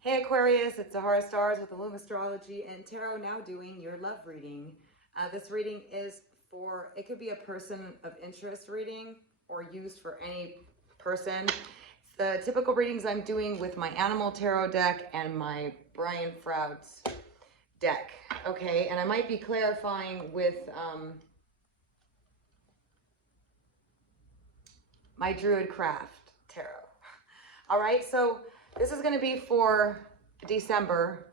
Hey Aquarius, it's Zahara Stars with Astrology and Tarot, now doing your love reading. This reading is for, it could be a person of interest reading or used for any person. The typical readings I'm doing with my Animal Tarot deck and my Brian Frouds deck. Okay, and I might be clarifying with my Druid Craft Tarot. All right, so this is going to be for December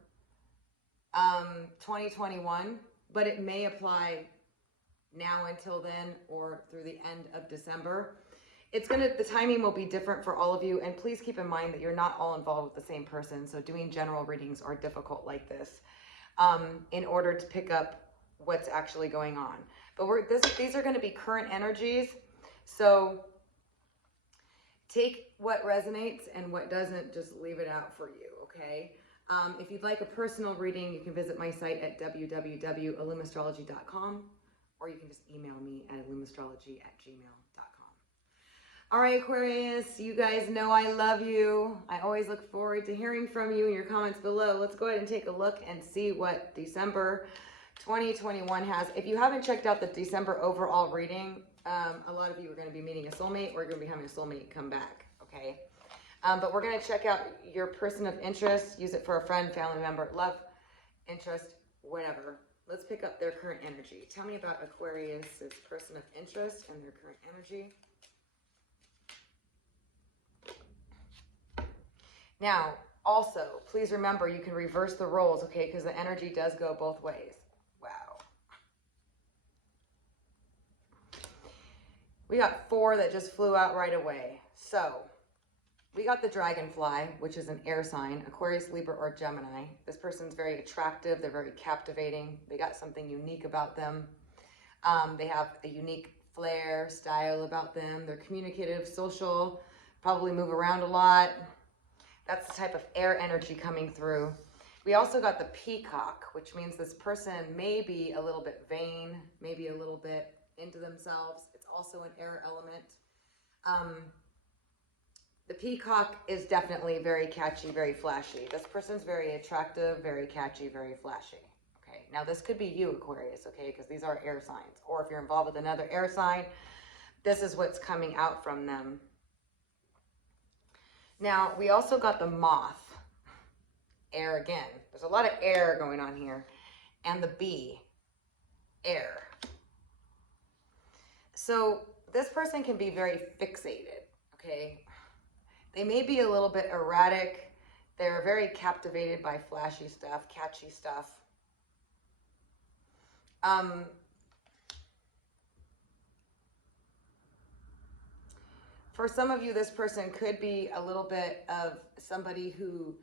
2021, but it may apply now until then or through the end of December. The timing will be different for all of you, and please keep in mind that you're not all involved with the same person, so doing general readings are difficult like this in order to pick up what's actually going on. But these are going to be current energies, so take what resonates and what doesn't, just leave it out for you, okay? If you'd like a personal reading, you can visit my site at www.illumastrology.com, or you can just email me at illumastrology@gmail.com. All right, Aquarius, you guys know I love you. I always look forward to hearing from you in your comments below. Let's go ahead and take a look and see what December 2021 has. If you haven't checked out the December overall reading, a lot of you are going to be meeting a soulmate, or you're going to be having a soulmate come back, okay? But we're going to check out your person of interest, use it for a friend, family member, love, interest, whatever. Let's pick up their current energy. Tell me about Aquarius's person of interest and their current energy. Now, also, please remember you can reverse the roles, okay? Because the energy does go both ways. Wow. We got 4 that just flew out right away. So, we got the dragonfly, which is an air sign, Aquarius, Libra, or Gemini. This person's very attractive. They're very captivating. They got something unique about them. They have a unique flair, style about them. They're communicative, social, probably move around a lot. That's the type of air energy coming through. We also got the peacock, which means this person may be a little bit vain, maybe a little bit into themselves. It's also an air element. The peacock is definitely very catchy, very flashy. This person's very attractive, very catchy, very flashy. Okay, now this could be you, Aquarius, okay, because these are air signs. Or if you're involved with another air sign, this is what's coming out from them. Now, we also got the moth, air again. There's a lot of air going on here. And the bee, air. So this person can be very fixated, okay? They may be a little bit erratic. They're very captivated by flashy stuff, catchy stuff. For some of you, this person could be a little bit of somebody who,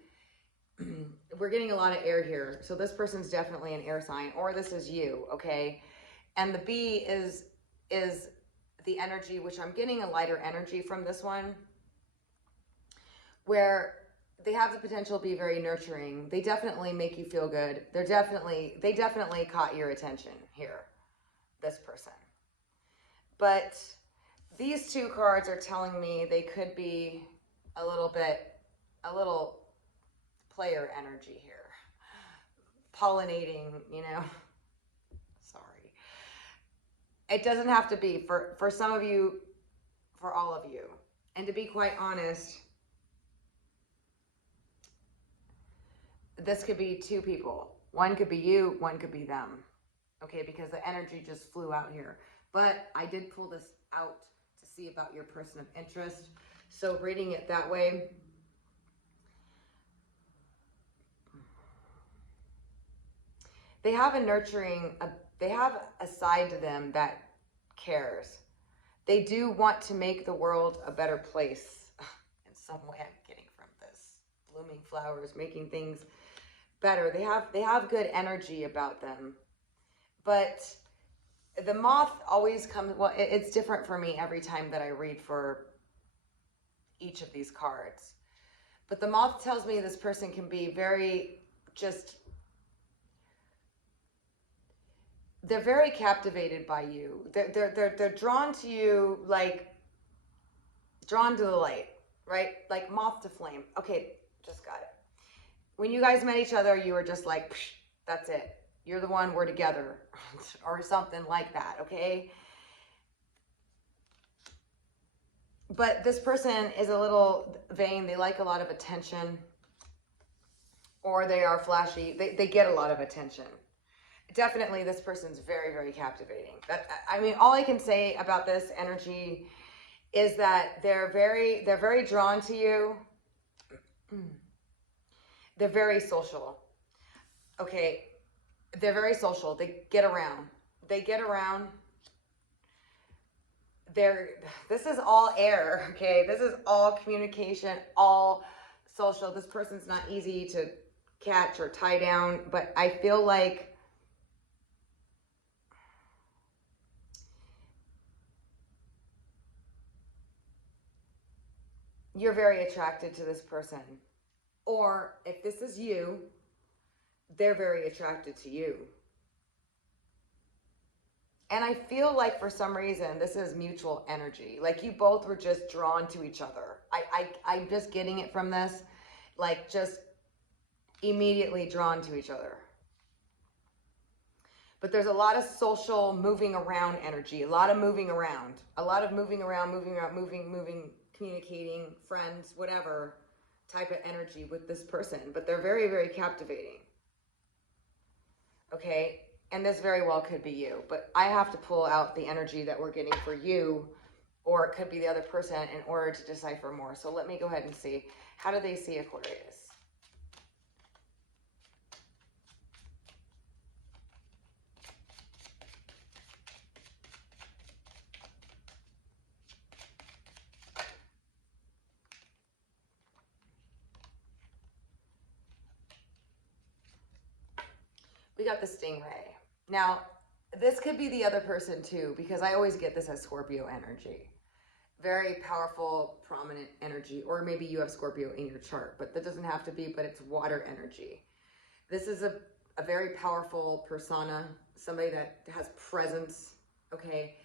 we're getting a lot of air here. So this person's definitely an air sign, or this is you, okay? And the bee is the energy, which I'm getting a lighter energy from this one, where they have the potential to be very nurturing. They definitely make you feel good. They definitely caught your attention here, this person. But these 2 cards are telling me they could be a little player energy here. Pollinating, you know. Sorry. It doesn't have to be. For some of you, for all of you. And to be quite honest, this could be 2 people. One could be you, one could be them. Okay, because the energy just flew out here. But I did pull this out to see about your person of interest. So reading it that way, they have a nurturing, they have a side to them that cares. They do want to make the world a better place in some way. I'm getting from this. Blooming flowers, making things better. They have good energy about them. But the moth always comes, well, it's different for me every time that I read for each of these cards. But the moth tells me this person can be very they're very captivated by you. They're drawn to you, like drawn to the light, right? Like moth to flame. Okay, just got it. when you guys met each other, you were just like, psh, that's it. You're the one, we're together, or something like that, okay? But this person is a little vain. They like a lot of attention, or they are flashy. They get a lot of attention. Definitely, this person's very, very captivating. I mean, all I can say about this energy is that they're very drawn to you. They're very social. Okay, they're very social. They get around. This is all air, okay? This is all communication, all social. This person's not easy to catch or tie down, but I feel like you're very attracted to this person. Or if this is you, they're very attracted to you. And I feel like for some reason, this is mutual energy. Like you both were just drawn to each other. I'm just getting it from this. Like just immediately drawn to each other. But there's a lot of social moving around energy. A lot of moving around. Moving, communicating, friends, whatever type of energy with this person. But they're very, very captivating. Okay? And this very well could be you, but I have to pull out the energy that we're getting for you, or it could be the other person in order to decipher more. So let me go ahead and see. How do they see Aquarius? We got the stingray. Now, this could be the other person too, because I always get this as Scorpio energy. Very powerful, prominent energy, or maybe you have Scorpio in your chart, but that doesn't have to be, but it's water energy. This is a very powerful persona, somebody that has presence, okay?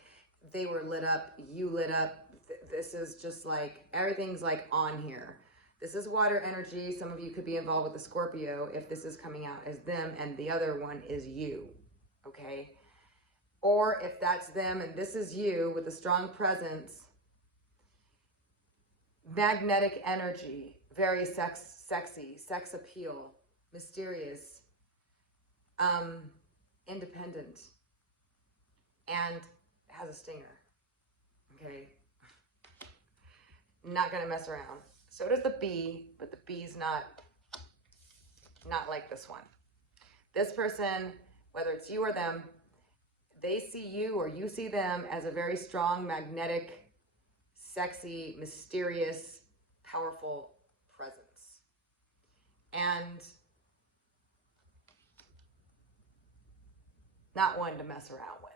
They were lit up, you lit up. This is just like, everything's like on here. This is water energy. Some of you could be involved with the Scorpio if this is coming out as them and the other one is you, okay? Or if that's them and this is you with a strong presence, magnetic energy, very sexy, sex appeal, mysterious, independent, and has a stinger, okay? Not gonna mess around. So does the bee, but the bee's not like this one. This person, whether it's you or them, they see you or you see them as a very strong, magnetic, sexy, mysterious, powerful presence. And not one to mess around with.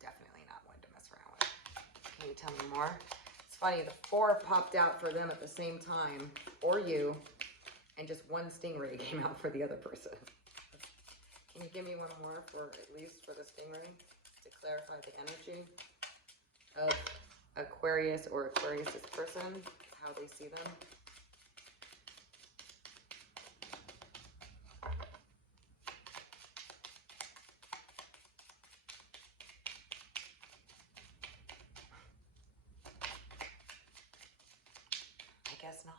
Definitely not one to mess around with. Can you tell me more? It's funny, the 4 popped out for them at the same time, or you, and just one stingray came out for the other person. Can you give me one more for at least for the stingray to clarify the energy of Aquarius or Aquarius's person, how they see them? I guess not.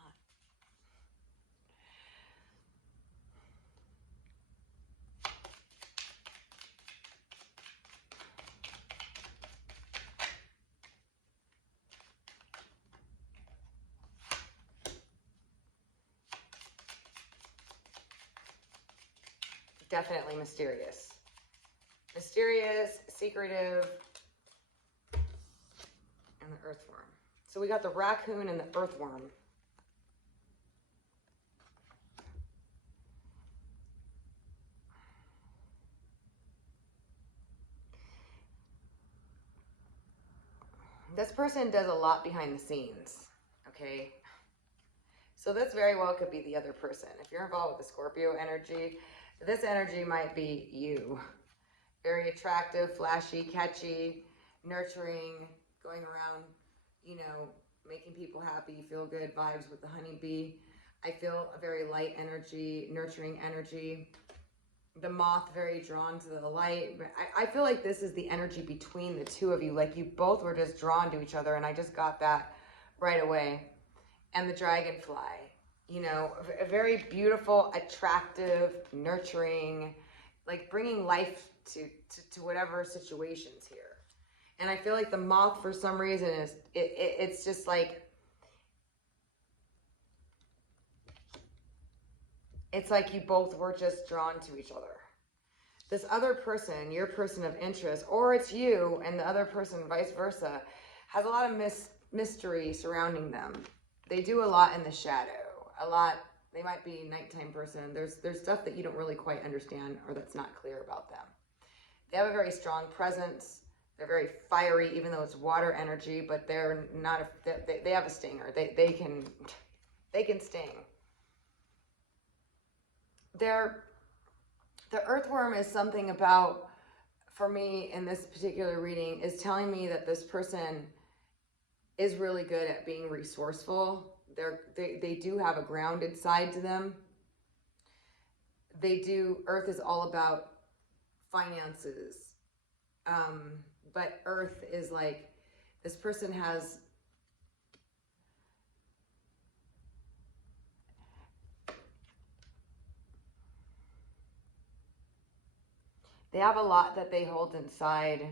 Definitely mysterious. Mysterious, secretive, and the earthworm. So we got the raccoon and the earthworm. This person does a lot behind the scenes, okay? So this very well could be the other person. If you're involved with the Scorpio energy, this energy might be you. Very attractive, flashy, catchy, nurturing, going around, you know, making people happy, feel good vibes with the honeybee. I feel a very light energy, nurturing energy. The moth very drawn to the light. But I feel like this is the energy between the two of you. Like you both were just drawn to each other, and I just got that right away. And the dragonfly, you know, a very beautiful, attractive, nurturing, like bringing life to whatever situations here. And I feel like the moth, for some reason, it's just like, it's like you both were just drawn to each other. This other person, your person of interest, or it's you and the other person, vice versa, has a lot of mystery surrounding them. They do a lot in the shadow. A lot, they might be a nighttime person. There's stuff that you don't really quite understand or that's not clear about them. They have a very strong presence. They're very fiery, even though it's water energy, but they're not, they have a stinger. They can sting. The earthworm is something about, for me in this particular reading, is telling me that this person is really good at being resourceful. They do have a grounded side to them. Earth is all about finances. But earth is like, this person has, they have a lot that they hold inside.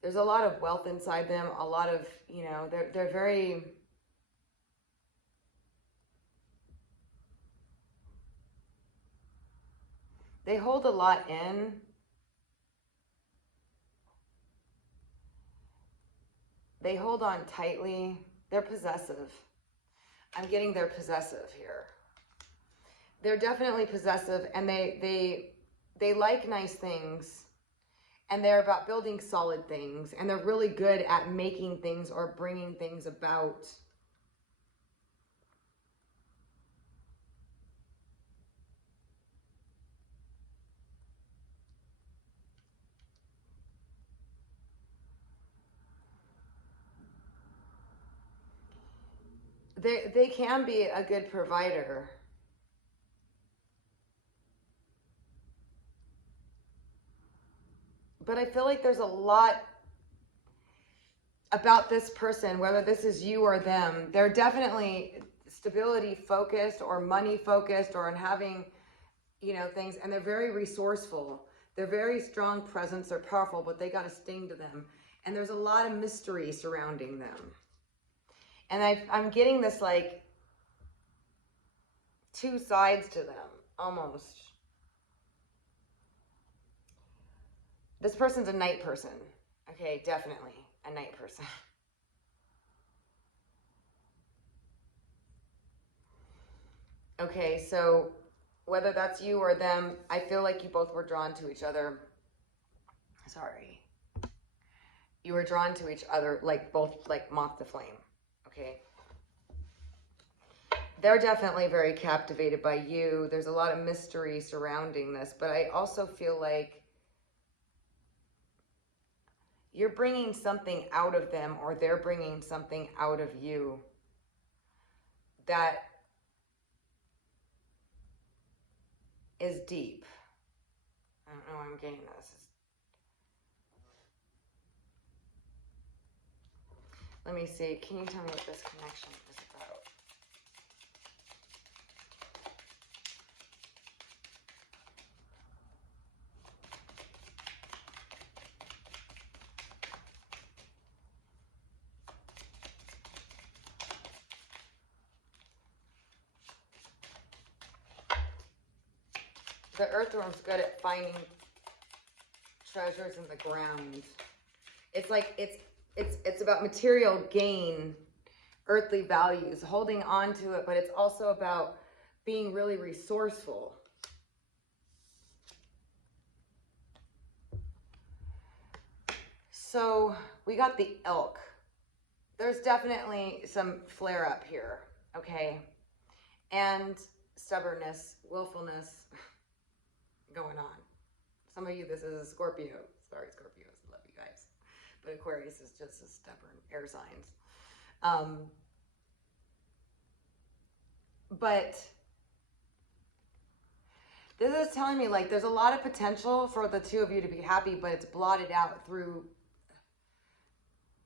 There's a lot of wealth inside them, a lot of, you know, they're very, they hold a lot in. They hold on tightly. They're possessive. I'm getting they're possessive here. They're definitely possessive, and they like nice things, and they're about building solid things, and they're really good at making things or bringing things about. They can be a good provider. But I feel like there's a lot about this person, whether this is you or them. They're definitely stability focused or money focused or on having, you know, things, and they're very resourceful. They're very strong presence. They're powerful, but they got a sting to them. And there's a lot of mystery surrounding them. And I'm getting this like two sides to them, almost. This person's a night person. Okay, definitely a night person. Okay, so whether that's you or them, I feel like you both were drawn to each other. Sorry. You were drawn to each other, like both, like moth to flame. Okay. They're definitely very captivated by you. There's a lot of mystery surrounding this, but I also feel like you're bringing something out of them, or they're bringing something out of you that is deep. I don't know why I'm getting this. Let me see. Can you tell me what this connection is about? The earthworm's good at finding treasures in the ground. It's like it's about material gain, earthly values, holding on to it, but it's also about being really resourceful. So we got the elk. There's definitely some flare up here, okay? And stubbornness, willfulness going on. Some of you, this is a Scorpio. Sorry, Scorpios, love you guys. But Aquarius is just a stubborn air signs. But this is telling me like there's a lot of potential for the two of you to be happy, but it's blotted out through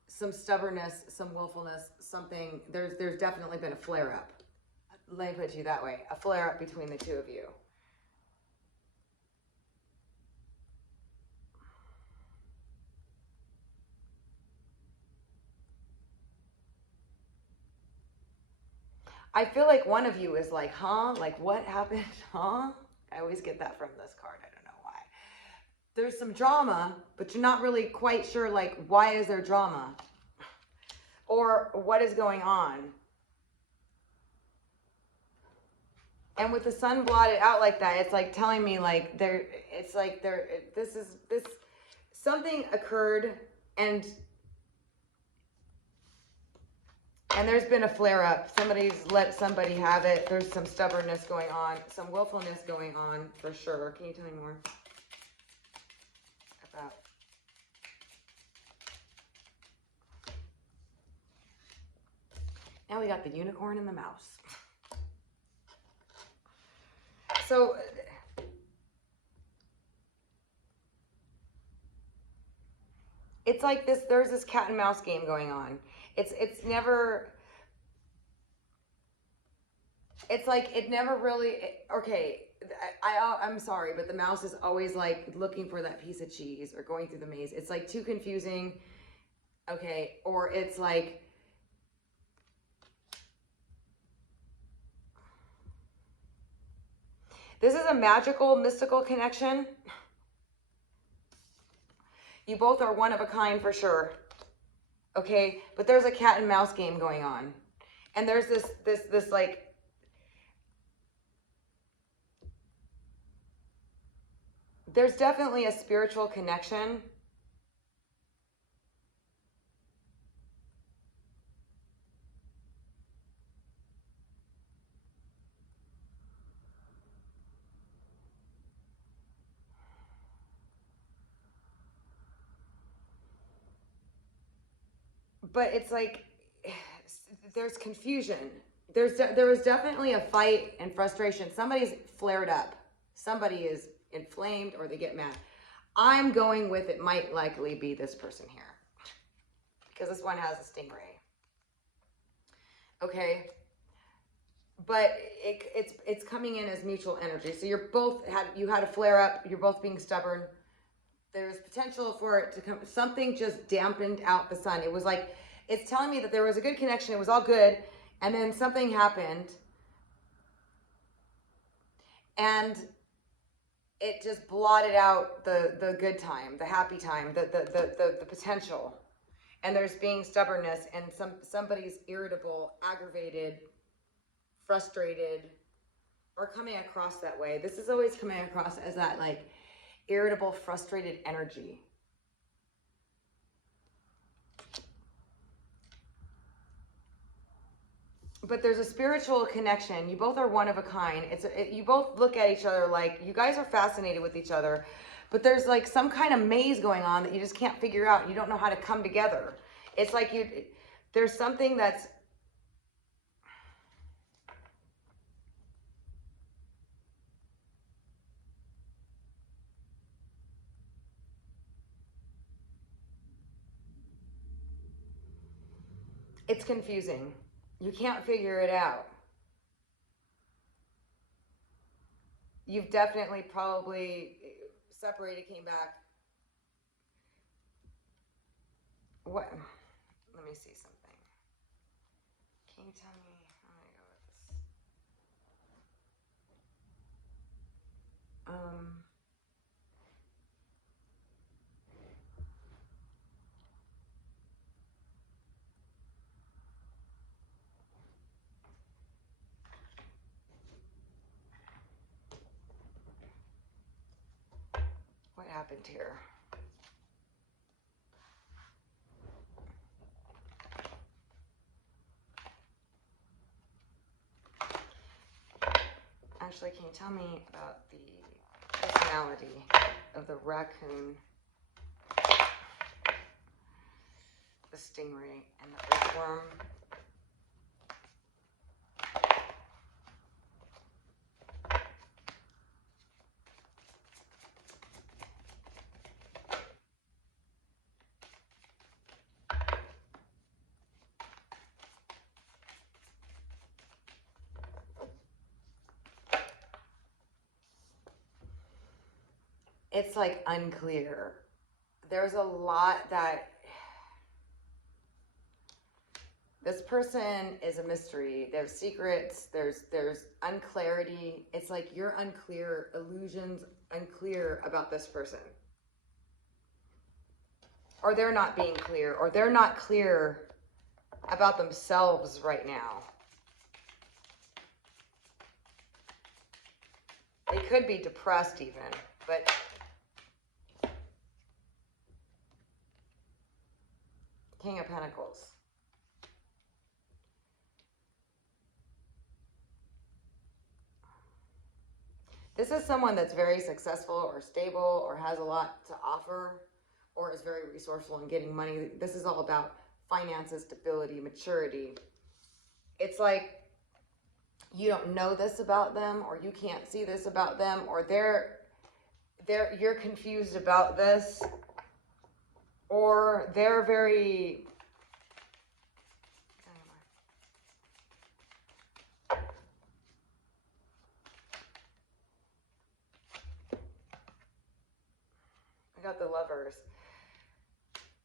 some stubbornness, some willfulness, something. There's definitely been a flare up. Let me put it to you that way. A flare up between the two of you. I feel like one of you is like, huh? Like, what happened? Huh? I always get that from this card. I don't know why. There's some drama, but you're not really quite sure, like, why is there drama? Or what is going on? And with the sun blotted out like that, it's like telling me, like, something occurred and there's been a flare up. Somebody's let somebody have it. There's some stubbornness going on, some willfulness going on for sure. Can you tell me more about? Now we got the unicorn and the mouse. So it's like this, there's this cat and mouse game going on. It's never, it's like it never really, okay, I'm sorry, but the mouse is always like looking for that piece of cheese or going through the maze. It's like too confusing, okay, or it's like, this is a magical, mystical connection. You both are one of a kind for sure. Okay, but there's a cat and mouse game going on. And there's this like, there's definitely a spiritual connection. But it's like, there's confusion. There was definitely a fight and frustration. Somebody's flared up. Somebody is inflamed or they get mad. I'm going with it might likely be this person here. Because this one has a stingray. Okay. But it's coming in as mutual energy. So you had a flare up. You're both being stubborn. There's potential for it to come. Something just dampened out the sun. It was like, it's telling me that there was a good connection. It was all good. And then something happened. And it just blotted out the good time, the happy time, the potential. And there's being stubbornness and somebody's irritable, aggravated, frustrated, or coming across that way. This is always coming across as that like irritable, frustrated energy. But there's a spiritual connection. You both are one of a kind. You both look at each other like you guys are fascinated with each other, but there's like some kind of maze going on that you just can't figure out. You don't know how to come together. It's like there's something that's, it's confusing. You can't figure it out. You've definitely probably separated, came back. What? Let me see something. Can you tell me how I go with this? What happened here? Actually, can you tell me about the personality of the raccoon, the stingray, and the earthworm? it's like unclear. There's a lot that this person is a mystery. There's secrets, there's unclarity. It's like you're unclear, illusions, unclear about this person. Or they're not being clear, or they're not clear about themselves right now. They could be depressed even, but King of Pentacles. This is someone that's very successful or stable or has a lot to offer or is very resourceful in getting money. This is all about finances, stability, maturity. It's like you don't know this about them, or you can't see this about them, or you're confused about this, or they're very I got the Lovers.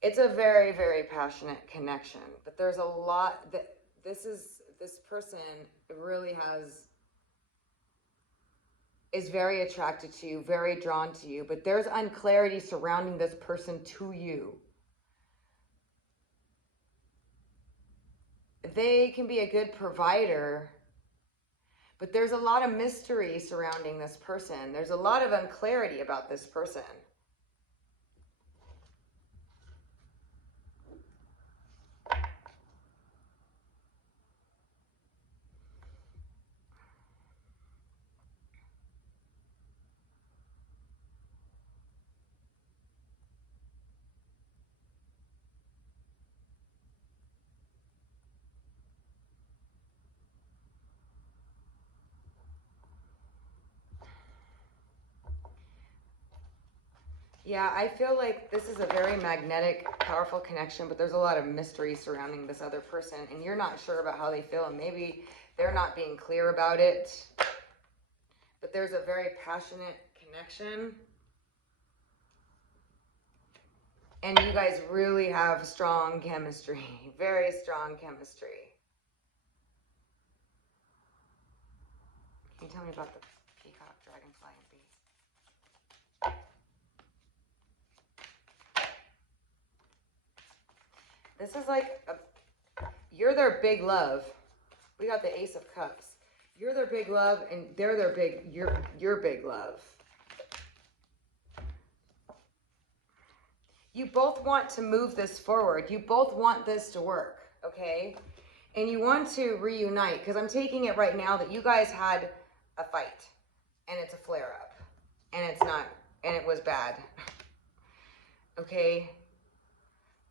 It's a very, very passionate connection, but there's a lot that this person really is very attracted to you, very drawn to you, but there's unclarity surrounding this person to you. They can be a good provider, but there's a lot of mystery surrounding this person. There's a lot of unclarity about this person. Yeah, I feel like this is a very magnetic, powerful connection, but there's a lot of mystery surrounding this other person, and you're not sure about how they feel, and maybe they're not being clear about it, but there's a very passionate connection, and you guys really have strong chemistry, very strong chemistry. Can you tell me about the peacock, dragonfly, and bee? This is like, you're their big love. We got the Ace of Cups. You're their big love, and they're their your big love. You both want to move this forward. You both want this to work, okay? And you want to reunite, because I'm taking it right now that you guys had a fight, and it's a flare-up, and it's not, and it was bad, okay?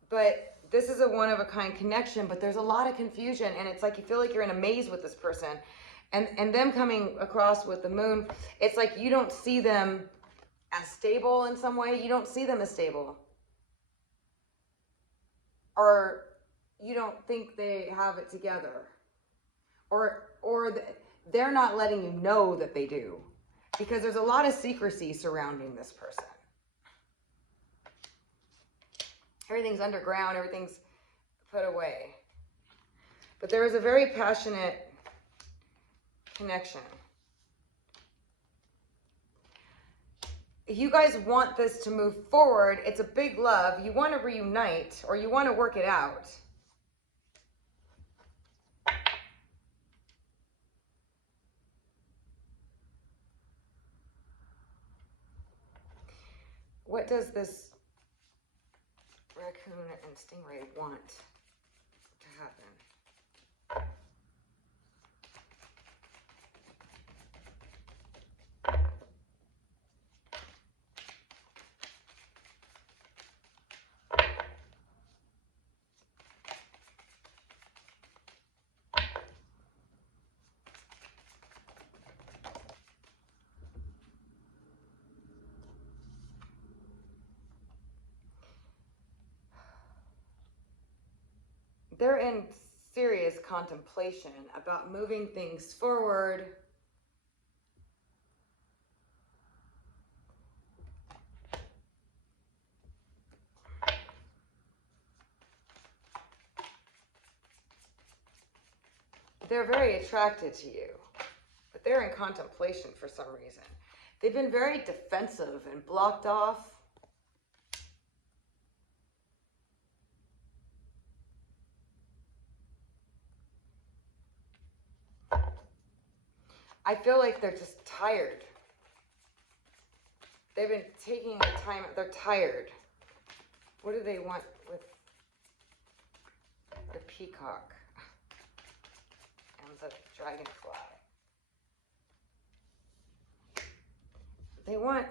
But this is a one-of-a-kind connection, but there's a lot of confusion, and it's like you feel like you're in a maze with this person. And them coming across with the moon, it's like you don't see them as stable in some way. You don't see them as stable. Or you don't think they have it together. Or they're not letting you know that they do. Because there's a lot of secrecy surrounding this person. Everything's underground, everything's put away. But there is a very passionate connection. If you guys want this to move forward, it's a big love. You want to reunite, or you want to work it out. What does this raccoon and stingray want to happen? They're in serious contemplation about moving things forward. they're very attracted to you, but they're in contemplation for some reason. They've been very defensive and blocked off. I feel like they're just tired. They've been taking their time. They're tired. What do they want with the peacock and the dragonfly? They want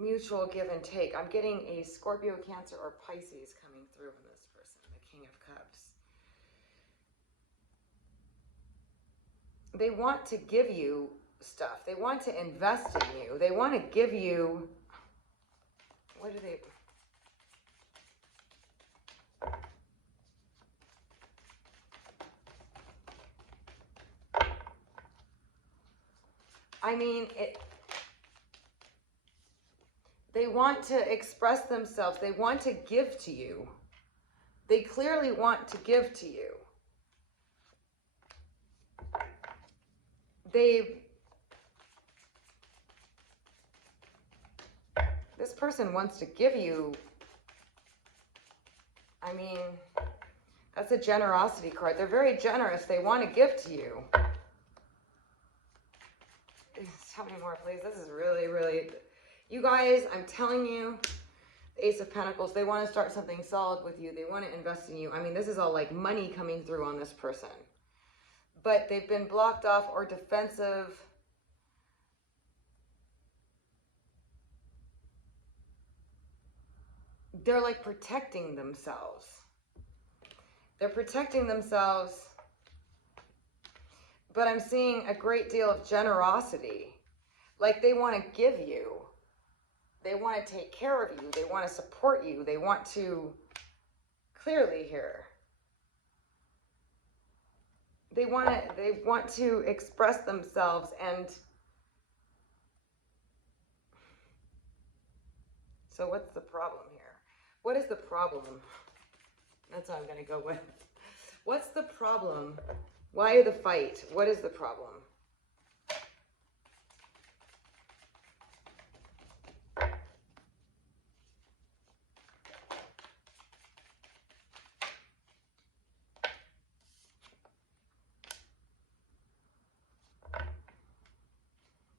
mutual give and take. I'm getting a Scorpio, Cancer, or Pisces coming through in this person, the King of Cups. They want to give you stuff. They want to invest in you. They want to give you, what do they, I mean, they want to express themselves. They want to give to you. They clearly want to give to you. This person wants to give you, I mean, that's a generosity card. They're very generous. They want to give to you. Tell me more, please. This is really, really, you guys, I'm telling you, the Ace of Pentacles, they want to start something solid with you. They want to invest in you. I mean, this is all like money coming through on this person. But they've been blocked off or defensive. They're like protecting themselves. They're protecting themselves. But I'm seeing a great deal of generosity. Like they want to give you. They want to take care of you. They want to support you. They want to, clearly here, they want to express themselves. And so what's the problem here? What is the problem? That's what I'm going to go with. What's the problem? Why the fight? What is the problem?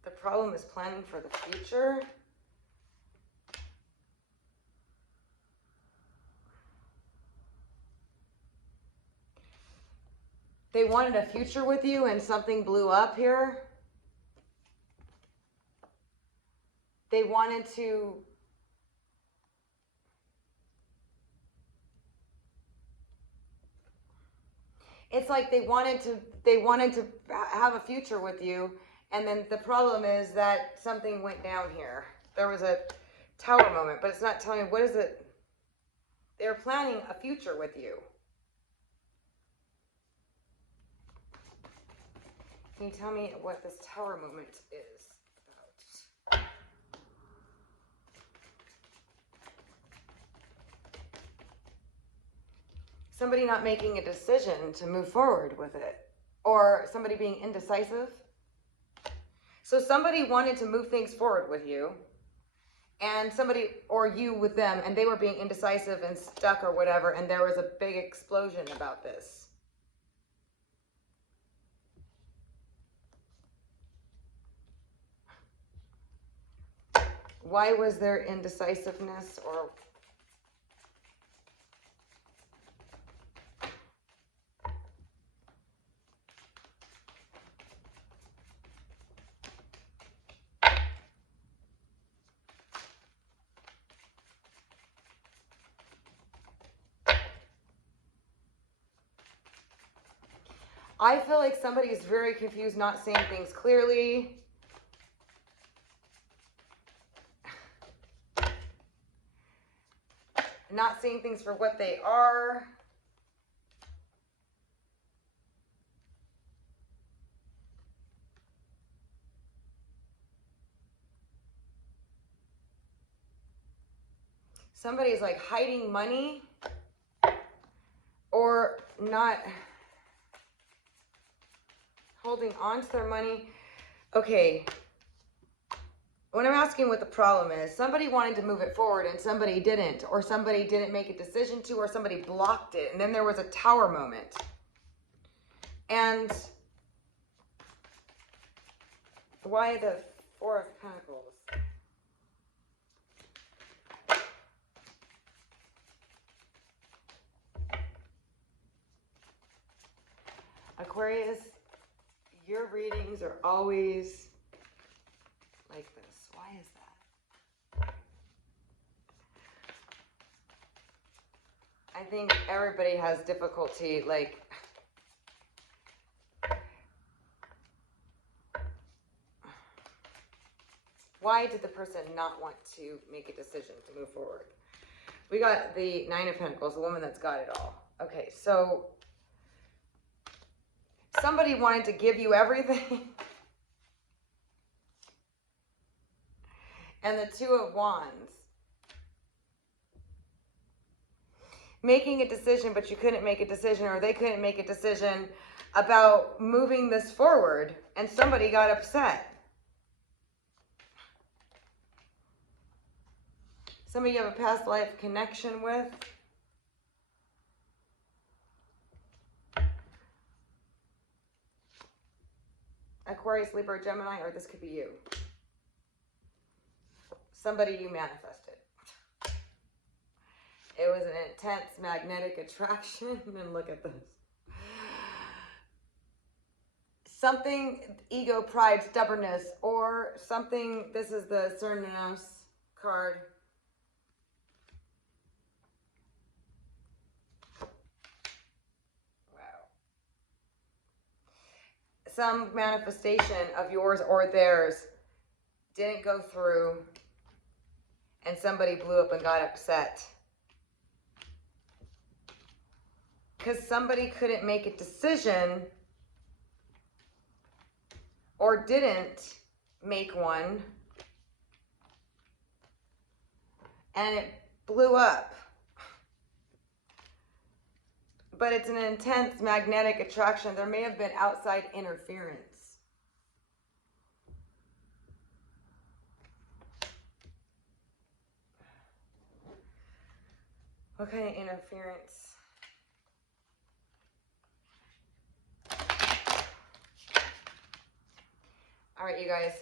The problem is planning for the future. They wanted a future with you and something blew up here. They wanted to it's like they wanted to have a future with you, and then the problem is that something went down here. There was a tower moment, but it's not telling me what is it. They're planning a future with you. Can you tell me what this tower moment is about? Somebody not making a decision to move forward with it, or somebody being indecisive. So somebody wanted to move things forward with you, and somebody, or you with them, and they were being indecisive and stuck or whatever, and there was a big explosion about this. Why was there indecisiveness? Or I feel like somebody is very confused, not seeing things clearly. Not seeing things for what they are. Somebody's like hiding money or not. Holding on to their money. Okay. When I'm asking what the problem is, somebody wanted to move it forward and somebody didn't, or somebody didn't make a decision to, or somebody blocked it. And then there was a tower moment. And why the Four of Pentacles? Aquarius, your readings are always like this. Why is that? I think everybody has difficulty, like, why did the person not want to make a decision to move forward? We got the Nine of Pentacles, the woman that's got it all. Okay, so somebody wanted to give you everything. And the Two of Wands. Making a decision, but you couldn't make a decision, or they couldn't make a decision about moving this forward, and somebody got upset. Somebody you have a past life connection with. Aquarius, Libra, Gemini, or this could be you. Somebody you manifested. It was an intense magnetic attraction. And look at this. Something, ego, pride, stubbornness, or something, this is the Cernanos card. Wow. Some manifestation of yours or theirs didn't go through, and somebody blew up and got upset. Because somebody couldn't make a decision or didn't make one, and it blew up. But it's an intense magnetic attraction. There may have been outside interference. What kind of interference? All right, you guys.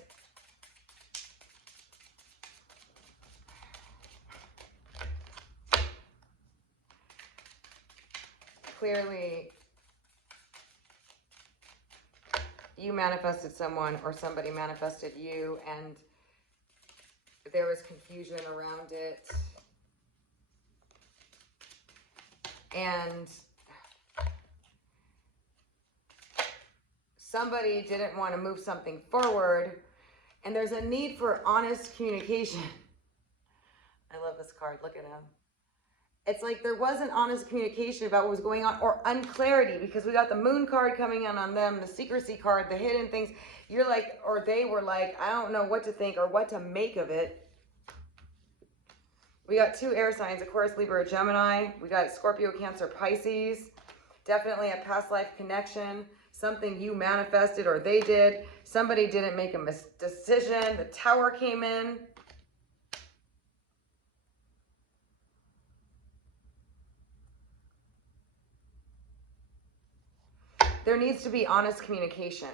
Clearly, you manifested someone or somebody manifested you, and there was confusion around it. And somebody didn't want to move something forward, and there's a need for honest communication. I love this card. Look at him. It's like there wasn't honest communication about what was going on, or unclarity, because we got the Moon card coming in on them, the secrecy card, the hidden things. You're like, or they were like, I don't know what to think or what to make of it. We got two air signs, Aquarius, Libra, Gemini. We got Scorpio, Cancer, Pisces. Definitely a past life connection. Something you manifested or they did. Somebody didn't make a decision. The Tower came in. There needs to be honest communication.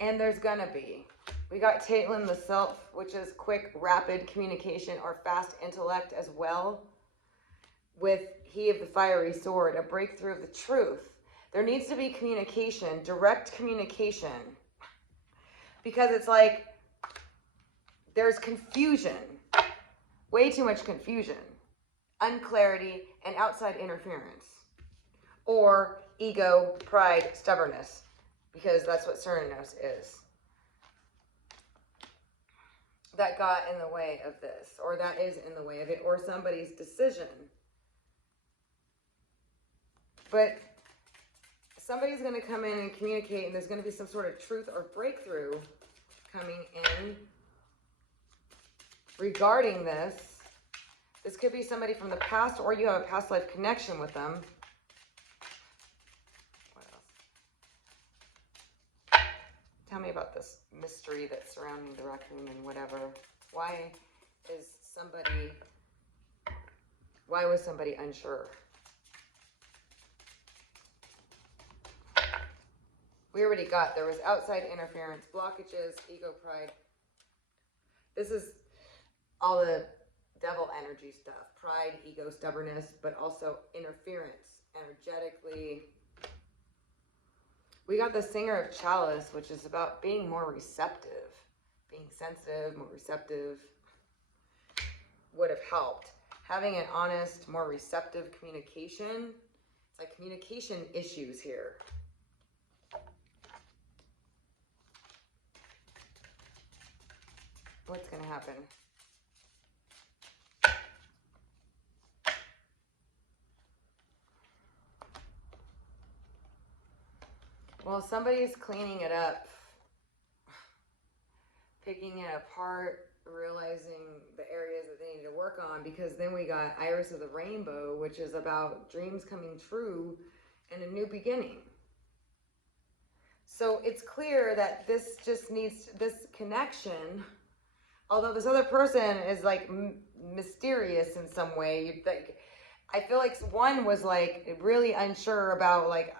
And there's gonna be. We got Taitlin, the Self, which is quick, rapid communication or fast intellect as well. With He of the Fiery Sword, a breakthrough of the truth. There needs to be communication, direct communication. Because it's like, there's confusion. Way too much confusion. Unclarity and outside interference. Or ego, pride, stubbornness. Because that's what Cernanos is. That got in the way of this, or that is in the way of it, or somebody's decision. But somebody's going to come in and communicate, and there's going to be some sort of truth or breakthrough coming in. regarding this. This could be somebody from the past, or you have a past life connection with them. What else? Tell me about this mystery that's surrounding the raccoon and whatever. Why was somebody unsure? We already got, there was outside interference, blockages, ego, pride. This is all the devil energy stuff. Pride, ego, stubbornness, but also interference, energetically. We got the Singer of Chalice, which is about being more receptive. Being sensitive, more receptive would have helped. Having an honest, more receptive communication. It's like communication issues here. What's going to happen? Well, somebody's cleaning it up, picking it apart, realizing the areas that they need to work on, because then we got Iris of the Rainbow, which is about dreams coming true and a new beginning. So it's clear that this just needs, this connection, although this other person is like mysterious in some way, like, I feel like one was like really unsure about, like,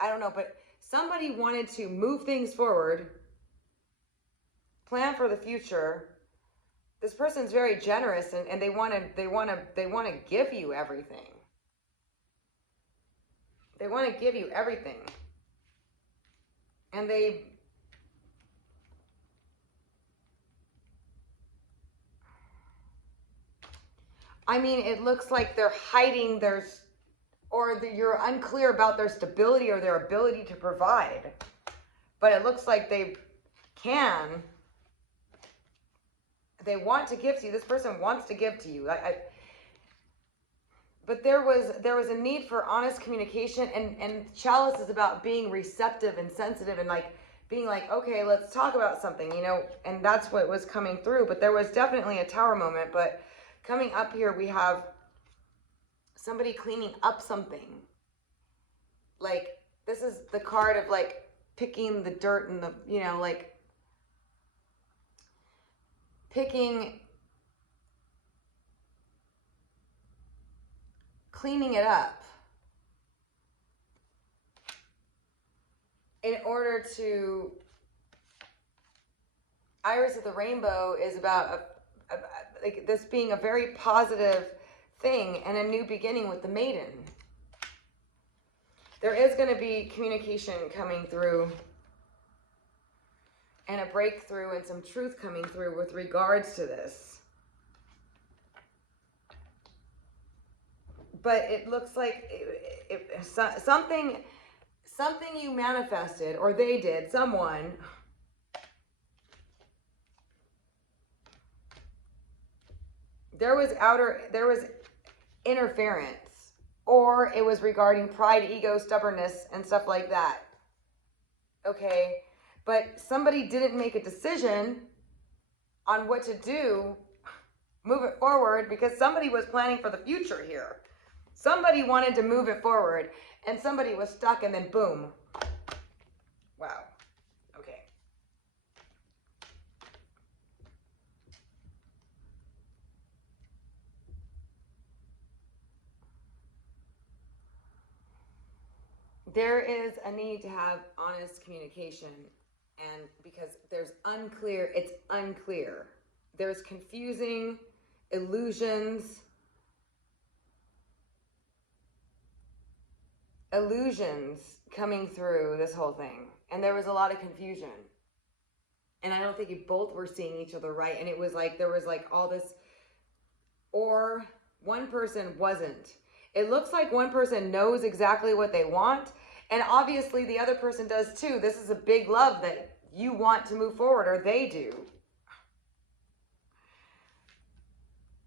I don't know, but somebody wanted to move things forward, plan for the future. This person's very generous, and they want to give you everything. They want to give you everything. And I mean, it looks like they're hiding their, or you're unclear about their stability or their ability to provide. But it looks like they can. They want to give to you. This person wants to give to you. But there was a need for honest communication, and Chalice is about being receptive and sensitive and like being like, okay, let's talk about something, you know, and that's what was coming through. But there was definitely a tower moment. But coming up here, we have somebody cleaning up something. Like, this is the card of like picking the dirt and the, you know, like cleaning it up in order to, Iris of the Rainbow is about like this being a very positive thing and a new beginning with the maiden. There is going to be communication coming through and a breakthrough and some truth coming through with regards to this. But it looks like something you manifested, or they did, someone. There was interference, or it was regarding pride, ego, stubbornness, and stuff like that. Okay, but somebody didn't make a decision on what to do, move it forward, because somebody was planning for the future here. Somebody wanted to move it forward, and somebody was stuck, and then boom. Wow. Okay. There is a need to have honest communication, and because it's unclear. There's confusing illusions coming through this whole thing, and there was a lot of confusion, and I don't think you both were seeing each other right, and it was like there was like all this, or one person wasn't. It looks like one person knows exactly what they want, and obviously the other person does too. This is a big love that you want to move forward, or they do.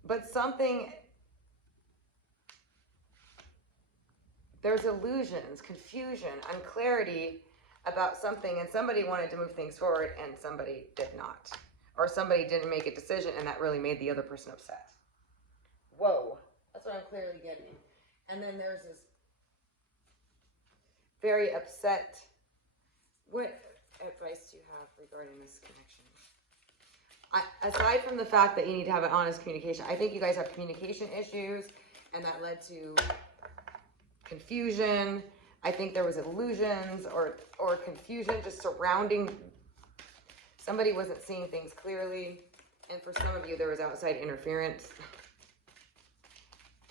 But there's illusions, confusion, unclarity about something, and somebody wanted to move things forward and somebody did not. or somebody didn't make a decision and that really made the other person upset. Whoa, that's what I'm clearly getting. And then there's this very upset. What advice do you have regarding this connection? Aside from the fact that you need to have an honest communication, I think you guys have communication issues, and that led to confusion. I think there was illusions or confusion just surrounding. Somebody wasn't seeing things clearly, and for some of you, there was outside interference.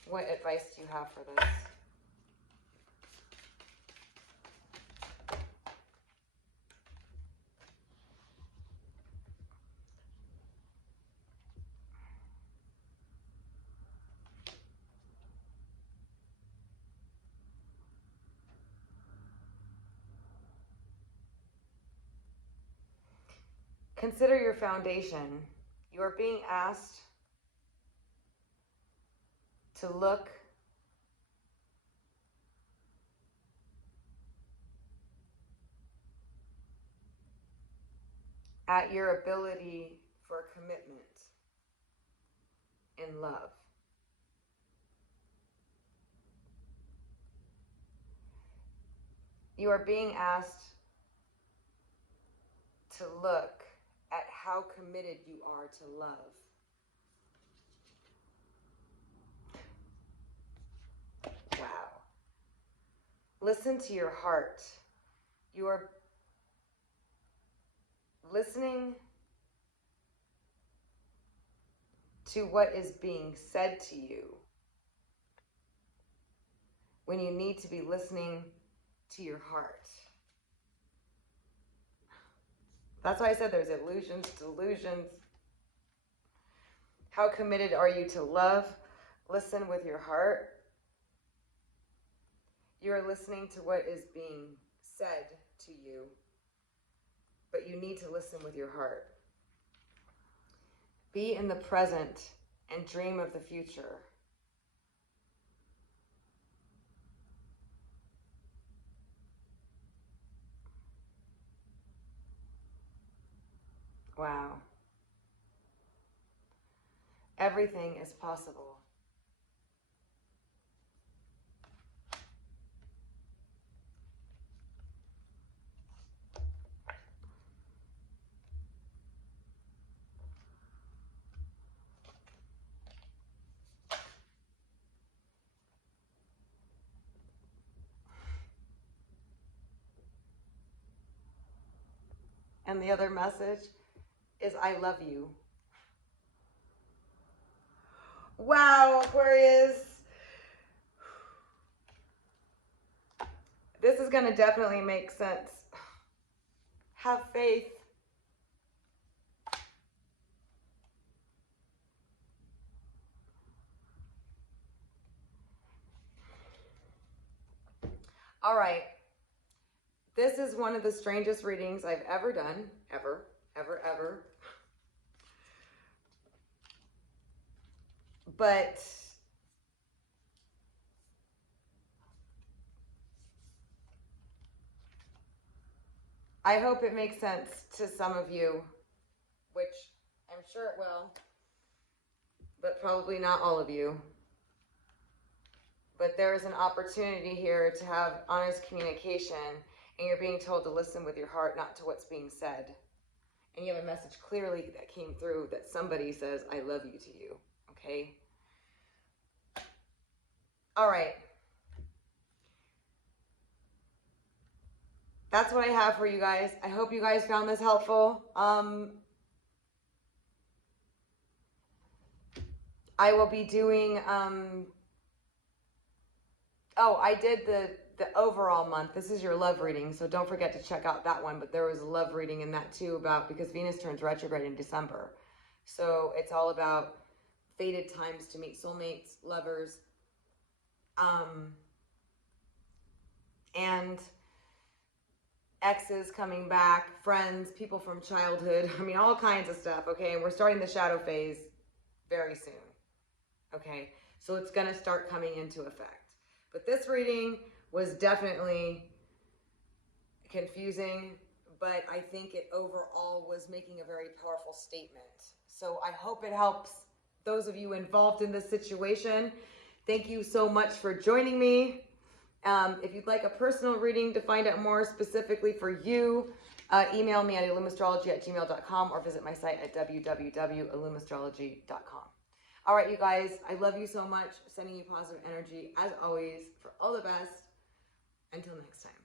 What advice do you have for this? Consider your foundation. You are being asked to look at your ability for commitment in love. You are being asked to look at how committed you are to love. Wow. Listen to your heart. You are listening to what is being said to you when you need to be listening to your heart. That's why I said there's illusions, delusions. How committed are you to love? Listen with your heart. You are listening to what is being said to you, but you need to listen with your heart. Be in the present and dream of the future. Wow. Everything is possible. And the other message is I love you. Wow, Aquarius. This is going to definitely make sense. Have faith. All right. This is one of the strangest readings I've ever done. Ever. But I hope it makes sense to some of you, which I'm sure it will, but probably not all of you. But there is an opportunity here to have honest communication, and you're being told to listen with your heart, not to what's being said. And you have a message clearly that came through that somebody says, I love you to you, okay? All right. That's what I have for you guys. I hope you guys found this helpful. I will be doing, I did the overall month. This is your love reading, so don't forget to check out that one. But there was a love reading in that too, because Venus turns retrograde in December. So it's all about fated times to meet soulmates, lovers, and exes coming back, friends, people from childhood. I mean, all kinds of stuff, okay? And we're starting the shadow phase very soon, okay? So it's going to start coming into effect. But this reading was definitely confusing, but I think it overall was making a very powerful statement. So I hope it helps those of you involved in this situation. Thank you so much for joining me. If you'd like a personal reading to find out more specifically for you, email me at illumastrology@gmail.com or visit my site at www.illumastrology.com. All right, you guys, I love you so much. Sending you positive energy, as always, for all the best. Until next time.